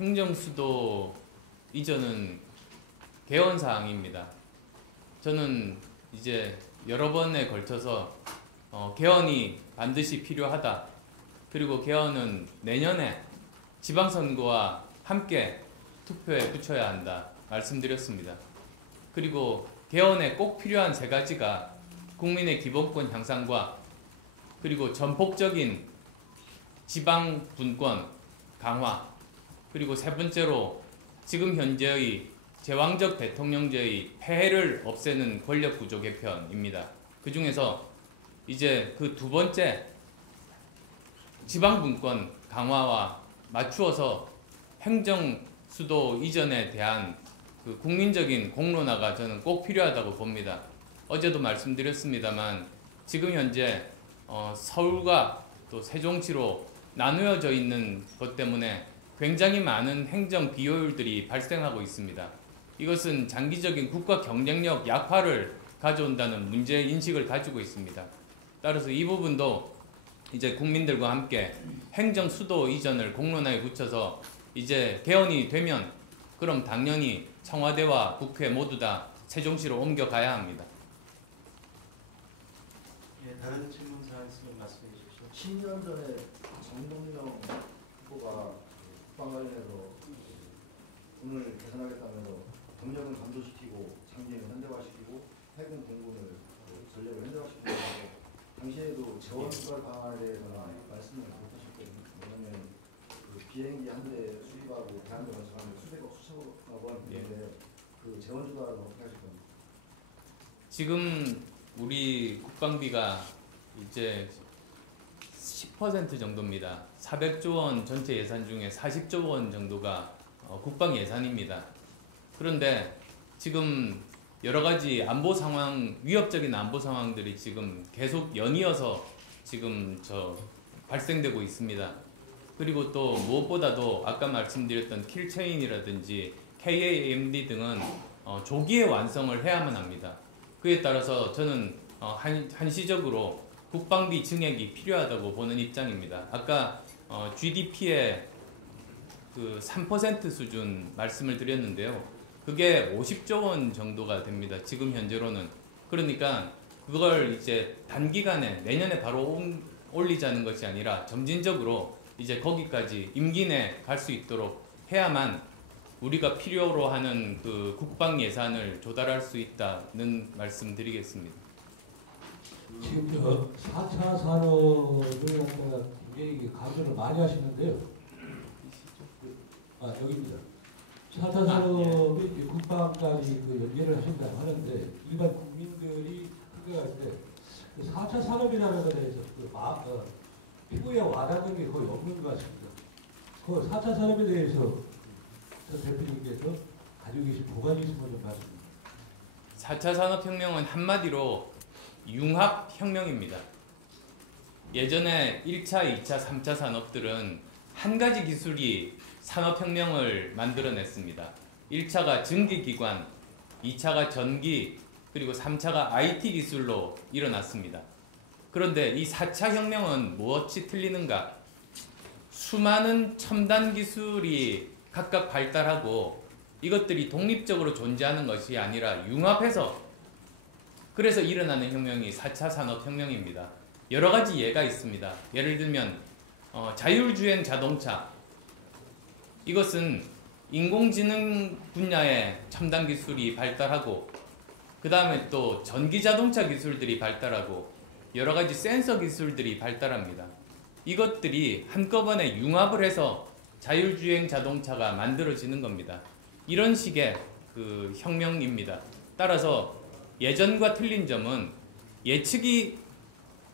행정수도 이전은 개헌사항입니다. 저는 이제 여러 번에 걸쳐서 개헌이 반드시 필요하다. 그리고 개헌은 내년에 지방선거와 함께 투표에 붙여야 한다 말씀드렸습니다. 그리고 개헌에 꼭 필요한 세 가지가 국민의 기본권 향상과 그리고 전폭적인 지방 분권 강화, 그리고 세 번째로 지금 현재의 제왕적 대통령제의 폐해를 없애는 권력구조 개편입니다. 그 중에서 이제 그 두 번째 지방 분권 강화와 맞추어서 행정 수도 이전에 대한 그 국민적인 공론화가 저는 꼭 필요하다고 봅니다. 어제도 말씀드렸습니다만 지금 현재 서울과 또 세종시로 나누어져 있는 것 때문에 굉장히 많은 행정 비효율들이 발생하고 있습니다. 이것은 장기적인 국가 경쟁력 약화를 가져온다는 문제 인식을 가지고 있습니다. 따라서 이 부분도 이제 국민들과 함께 행정 수도 이전을 공론화에 붙여서 이제 개헌이 되면 그럼 당연히 청와대와 국회 모두 다 세종시로 옮겨가야 합니다. 예, 다른 질문 사항 있으면 말씀해 주십시오. 10년 전에 정동영 후보가 국방 관련해서 돈을 계산하겠다면서 병력은 감소시키고 장비는 현대화시키고 해군 공군을 전력을 현대화시키고 당시에도 재원 투발 방안에 대해서는 말씀을 못하셨거든요. 왜냐하면 그 비행기 한 대 수입하고 대한민국 건설하는 수백억 수천억 원인데 그 재원 조달은 어떻게 하실 겁니까? 지금 우리 국방비가 이제 10% 정도입니다. 400조 원 전체 예산 중에 40조 원 정도가 국방 예산입니다. 그런데 지금 여러 가지 안보 상황, 위협적인 안보 상황들이 지금 계속 연이어서 지금 발생되고 있습니다. 그리고 또 무엇보다도 아까 말씀드렸던 킬체인이라든지 KAMD 등은 조기에 완성을 해야만 합니다. 그에 따라서 저는 한시적으로 국방비 증액이 필요하다고 보는 입장입니다. 아까 GDP의 그 3% 수준 말씀을 드렸는데요. 그게 50조 원 정도가 됩니다. 지금 현재로는. 그러니까 그걸 이제 단기간에 내년에 바로 올리자는 것이 아니라 점진적으로 이제 거기까지 임기 내 갈 수 있도록 해야만 우리가 필요로 하는 그 국방 예산을 조달할 수 있다는 말씀드리겠습니다. 지금 4차 산업을 갖다가 굉장히 강조를 많이 하시는데요. 여기입니다. 4차 산업이 국방까지 그 연계를 하신다고 하는데 일반 국민들이 생각할 때 4차 산업이라는 것에 대해서 피부에 와닿는 게 거의 없는 것 같습니다. 그 4차 산업에 대해서 대표님께서 가지고 계신 보관이 있으면 좀 말씀드립니다. 4차 산업혁명은 한마디로 융합혁명입니다. 예전에 1차, 2차, 3차 산업들은 한 가지 기술이 산업혁명을 만들어냈습니다. 1차가 증기기관, 2차가 전기, 그리고 3차가 IT 기술로 일어났습니다. 그런데 이 4차 혁명은 무엇이 틀리는가? 수많은 첨단 기술이 각각 발달하고 이것들이 독립적으로 존재하는 것이 아니라 융합해서 그래서 일어나는 혁명이 4차 산업혁명입니다. 여러 가지 예가 있습니다. 예를 들면 자율주행 자동차, 이것은 인공지능 분야의 첨단 기술이 발달하고 그 다음에 또 전기자동차 기술들이 발달하고 여러 가지 센서 기술들이 발달합니다. 이것들이 한꺼번에 융합을 해서 자율주행 자동차가 만들어지는 겁니다. 이런 식의 그 혁명입니다. 따라서 예전과 틀린 점은 예측이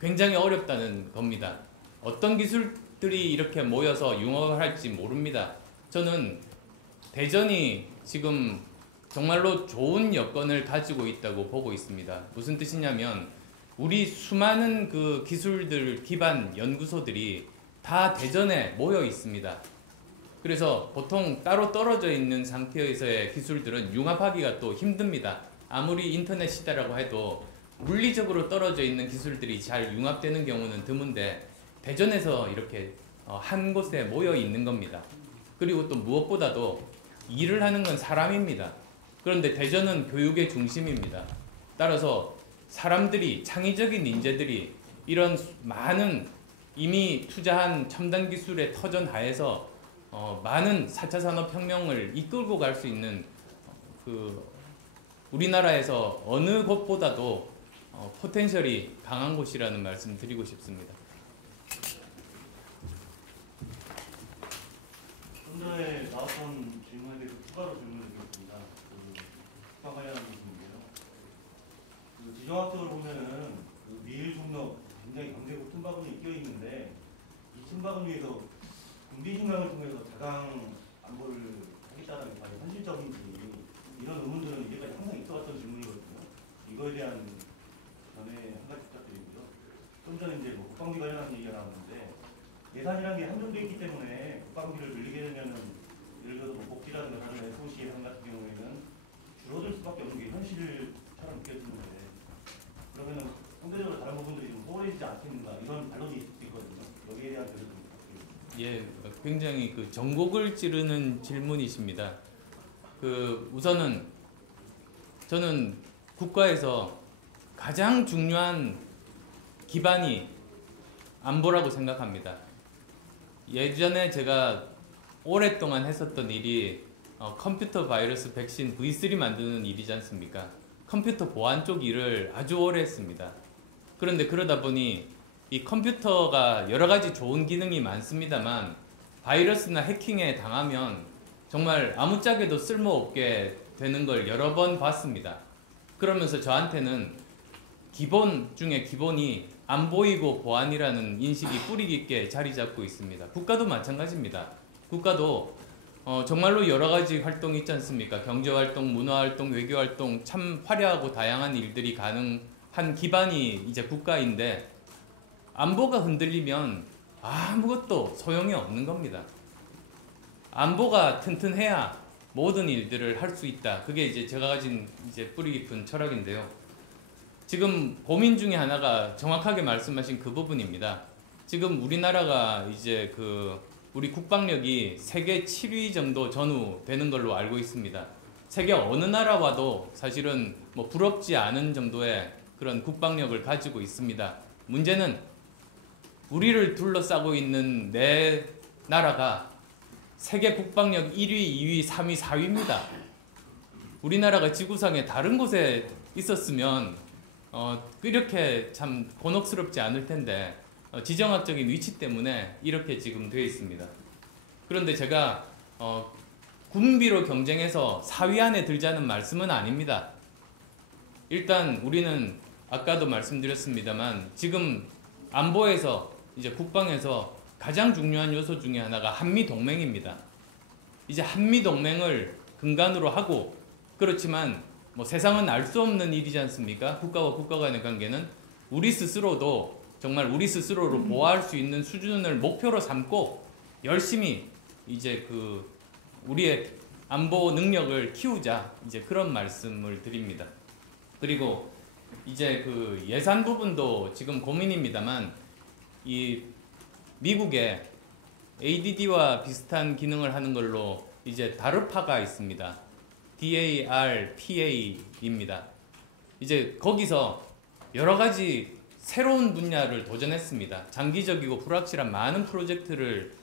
굉장히 어렵다는 겁니다. 어떤 기술들이 이렇게 모여서 융합을 할지 모릅니다. 저는 대전이 지금 정말로 좋은 여건을 가지고 있다고 보고 있습니다. 무슨 뜻이냐면 우리 수많은 그 기술들 기반 연구소들이 다 대전에 모여 있습니다. 그래서 보통 따로 떨어져 있는 상태에서의 기술들은 융합하기가 또 힘듭니다. 아무리 인터넷 시대라고 해도 물리적으로 떨어져 있는 기술들이 잘 융합되는 경우는 드문데 대전에서 이렇게 한 곳에 모여 있는 겁니다. 그리고 또 무엇보다도 일을 하는 건 사람입니다. 그런데 대전은 교육의 중심입니다. 따라서 사람들이, 창의적인 인재들이 이런 많은 이미 투자한 첨단 기술의 터전 하에서 많은 4차 산업혁명을 이끌고 갈 수 있는 우리나라에서 어느 곳보다도 포텐셜이 강한 곳이라는 말씀 드리고 싶습니다. 좀 전에 나왔던 질문에 대해서 추가로 질문드리겠습니다. 국방 관련한 부분인데요. 지정학적으로 보면은 미일 중력 굉장히 강대국 틈바구니에 끼어 있는데 이 틈바구니 위에서 군비 신강을 통해서 자강 안보를 하겠다는 게 과연 현실적인지 이런 의문들은 이제까지 항상 있어왔던 질문이거든요. 이거에 대한 전에 한 가지 부탁드리고요. 좀 전에 이제 국방비 관련한 얘기가 나왔는데 예산이라는 게 한정되어 있기 때문에 국방비를 늘리게 되면은 예를 들어서 복지라든가 다른 SOC 예산 같은 경우에는 줄어들 수밖에 없는 게 현실처럼 느껴지는데 그러면은 상대적으로 다른 부분들이 좀 소홀해지지 않겠는가 이런 반론이 있거든요. 여기에 대한 대답 좀 부탁드립니다. 예, 굉장히 전곡을 찌르는 질문이십니다. 우선은 저는 국가에서 가장 중요한 기반이 안보라고 생각합니다. 예전에 제가 오랫동안 했었던 일이 컴퓨터 바이러스 백신 V3 만드는 일이지 않습니까? 컴퓨터 보안 쪽 일을 아주 오래 했습니다. 그런데 그러다 보니 이 컴퓨터가 여러 가지 좋은 기능이 많습니다만 바이러스나 해킹에 당하면 정말 아무짝에도 쓸모없게 되는 걸 여러 번 봤습니다. 그러면서 저한테는 기본 중에 기본이 안보이고 보안이라는 인식이 뿌리 깊게 자리 잡고 있습니다. 국가도 마찬가지입니다. 국가도 정말로 여러 가지 활동이 있지 않습니까? 경제활동, 문화활동, 외교활동 참 화려하고 다양한 일들이 가능한 기반이 이제 국가인데 안보가 흔들리면 아무것도 소용이 없는 겁니다. 안보가 튼튼해야 모든 일들을 할 수 있다. 그게 이제 제가 가진 이제 뿌리 깊은 철학인데요. 지금 고민 중에 하나가 정확하게 말씀하신 그 부분입니다. 지금 우리나라가 이제 우리 국방력이 세계 7위 정도 전후되는 걸로 알고 있습니다. 세계 어느 나라와도 사실은 부럽지 않은 정도의 그런 국방력을 가지고 있습니다. 문제는 우리를 둘러싸고 있는 네 나라가 세계 국방력 1위, 2위, 3위, 4위입니다. 우리나라가 지구상의 다른 곳에 있었으면 이렇게 참 곤혹스럽지 않을 텐데 지정학적인 위치 때문에 이렇게 지금 되어 있습니다. 그런데 제가 군비로 경쟁해서 4위 안에 들자는 말씀은 아닙니다. 일단 우리는 아까도 말씀드렸습니다만 지금 안보에서 이제 국방에서 가장 중요한 요소 중에 하나가 한미동맹입니다. 이제 한미동맹을 근간으로 하고 그렇지만 세상은 알 수 없는 일이지 않습니까? 국가와 국가 간의 관계는 우리 스스로도 정말 우리 스스로를 보호할 수 있는 수준을 목표로 삼고 열심히 이제 우리의 안보 능력을 키우자 이제 그런 말씀을 드립니다. 그리고 이제 예산 부분도 지금 고민입니다만 이 미국에 ADD와 비슷한 기능을 하는 걸로 이제 다르파가 있습니다. DARPA입니다. 이제 거기서 여러 가지 새로운 분야를 도전했습니다. 장기적이고 불확실한 많은 프로젝트를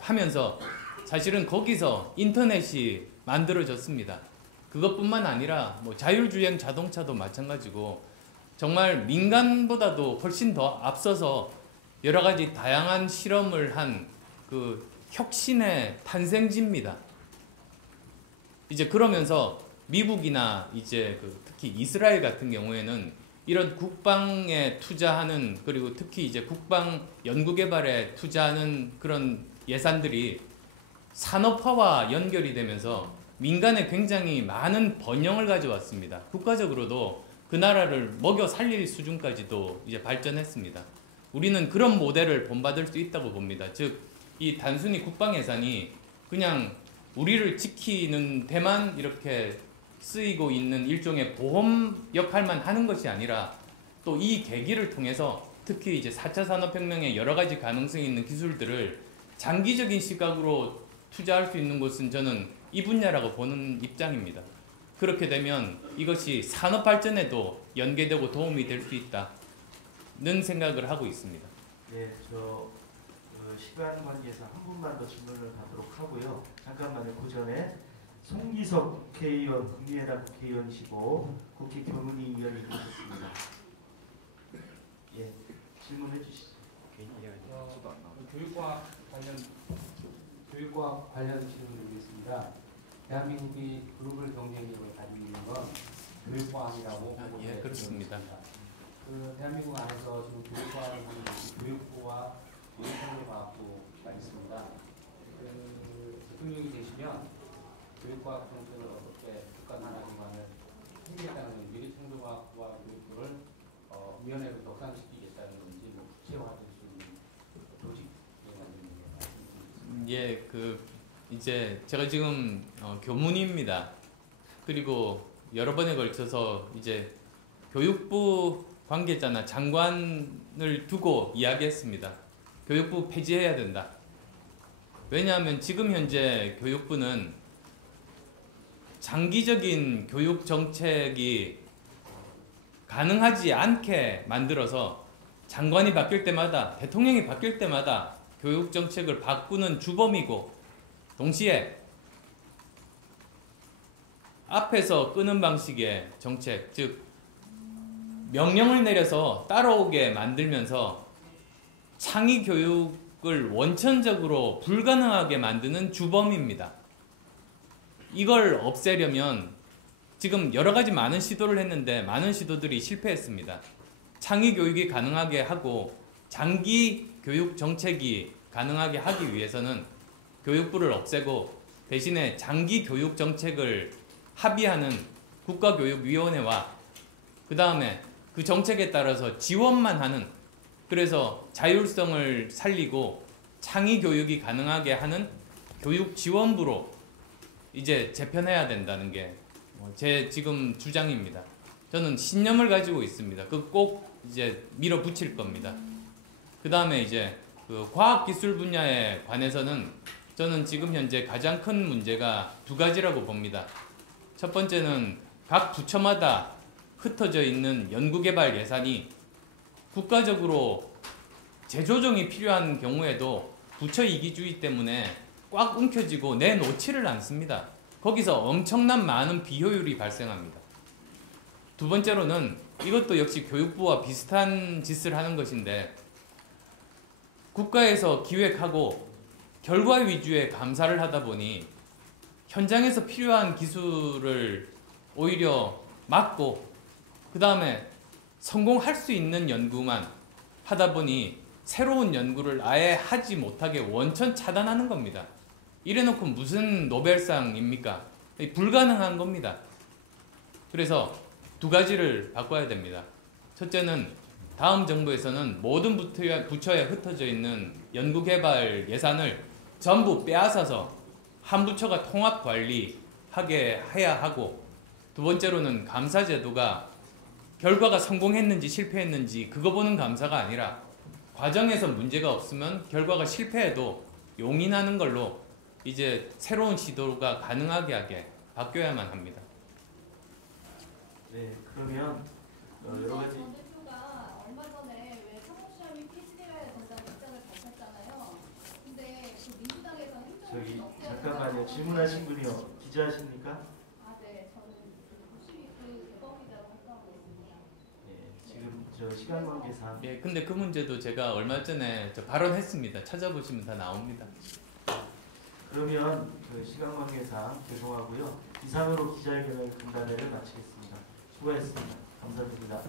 하면서 사실은 거기서 인터넷이 만들어졌습니다. 그것뿐만 아니라 자율주행 자동차도 마찬가지고 정말 민간보다도 훨씬 더 앞서서 여러 가지 다양한 실험을 한 혁신의 탄생지입니다. 이제 그러면서 미국이나 이제 특히 이스라엘 같은 경우에는 이런 국방에 투자하는 그리고 특히 이제 국방 연구개발에 투자하는 그런 예산들이 산업화와 연결이 되면서 민간에 굉장히 많은 번영을 가져왔습니다. 국가적으로도 그 나라를 먹여 살릴 수준까지도 이제 발전했습니다. 우리는 그런 모델을 본받을 수 있다고 봅니다. 즉, 이 단순히 국방 예산이 그냥 우리를 지키는 데만 이렇게 쓰이고 있는 일종의 보험 역할만 하는 것이 아니라 또 이 계기를 통해서 특히 이제 4차 산업혁명의 여러 가지 가능성이 있는 기술들을 장기적인 시각으로 투자할 수 있는 곳은 저는 이 분야라고 보는 입장입니다. 그렇게 되면 이것이 산업 발전에도 연계되고 도움이 될 수 있다는 생각을 하고 있습니다. 네, 시간 관계상 한 분만 더 질문을 받도록 하고요. 잠깐만요. 그 전에 송기석 국회의원, 국민의당 국회의원이시고 국회 교문위원이 되셨습니다. 예, 질문해 주시죠. 교육과학 관련 질문드리겠습니다. 대한민국이 글로벌 경쟁력을 가지고 있는 건 교육과학이라고 보고 예, 그렇습니다. 그 대한민국 안에서 지금 교육과학을 하는 것이 교육부와 교육환경과학부가 있습니다. 대통령이 되시면 교육과학 정책을 어떻게 국가단위관을 행겠다는 미래창조과학부와 교육부를 위원회로 격상시키겠다는 건지 구체화될 수 있는 조직에 관련된 예, 이제 제가 지금 교문입니다. 그리고 여러 번에 걸쳐서 이제 교육부 관계자나 장관을 두고 이야기했습니다. 교육부 폐지해야 된다. 왜냐하면 지금 현재 교육부는 장기적인 교육 정책이 가능하지 않게 만들어서 장관이 바뀔 때마다, 대통령이 바뀔 때마다 교육 정책을 바꾸는 주범이고, 동시에 앞에서 끄는 방식의 정책, 즉 명령을 내려서 따라오게 만들면서 창의 교육을 원천적으로 불가능하게 만드는 주범입니다. 이걸 없애려면 지금 여러 가지 많은 시도를 했는데 많은 시도들이 실패했습니다. 창의 교육이 가능하게 하고 장기 교육 정책이 가능하게 하기 위해서는 교육부를 없애고 대신에 장기 교육 정책을 합의하는 국가교육위원회와 그 다음에 그 정책에 따라서 지원만 하는, 그래서 자율성을 살리고 창의 교육이 가능하게 하는 교육지원부로 이제 재편해야 된다는 게 제 지금 주장입니다. 저는 신념을 가지고 있습니다. 그 꼭 이제 밀어붙일 겁니다. 그 다음에 이제 그 과학기술 분야에 관해서는 저는 지금 현재 가장 큰 문제가 두 가지라고 봅니다. 첫 번째는 각 부처마다 흩어져 있는 연구개발 예산이 국가적으로 재조정이 필요한 경우에도 부처 이기주의 때문에 꽉 움켜쥐고 내놓지를 않습니다. 거기서 엄청난 많은 비효율이 발생합니다. 두 번째로는 이것도 역시 교육부와 비슷한 짓을 하는 것인데, 국가에서 기획하고 결과 위주의 감사를 하다 보니 현장에서 필요한 기술을 오히려 막고 그 다음에 성공할 수 있는 연구만 하다 보니 새로운 연구를 아예 하지 못하게 원천 차단하는 겁니다. 이래놓고 무슨 노벨상입니까? 불가능한 겁니다. 그래서 두 가지를 바꿔야 됩니다. 첫째는 다음 정부에서는 모든 부처에 흩어져 있는 연구개발 예산을 전부 빼앗아서 한 부처가 통합 관리하게 해야 하고, 두 번째로는 감사 제도가 결과가 성공했는지 실패했는지 그거 보는 감사가 아니라 과정에서 문제가 없으면 결과가 실패해도 용인하는 걸로 이제 새로운 시도가 가능하게 하게 바뀌어야만 합니다. 네, 그러면 여러 가지. 전 대표가 얼마 전에 왜 창업시험이 폐지되어야 된다는 입장을 밝혔잖아요. 근데 그 민주당에서 저기 행정부는 없애야 잠깐만요. 된다고 질문하신 분이요. 기자십니까? 아, 네. 저는 그 대법이라고 활동하고 있습니다. 네, 지금 저 시간 관계상. 예, 근데 그 문제도 제가 얼마 전에 발언했습니다. 찾아보시면 다 나옵니다. 그러면 그 시간 관계상 죄송하고요. 이상으로 기자회견을 간담회를 마치겠습니다. 수고하셨습니다. 감사드립니다.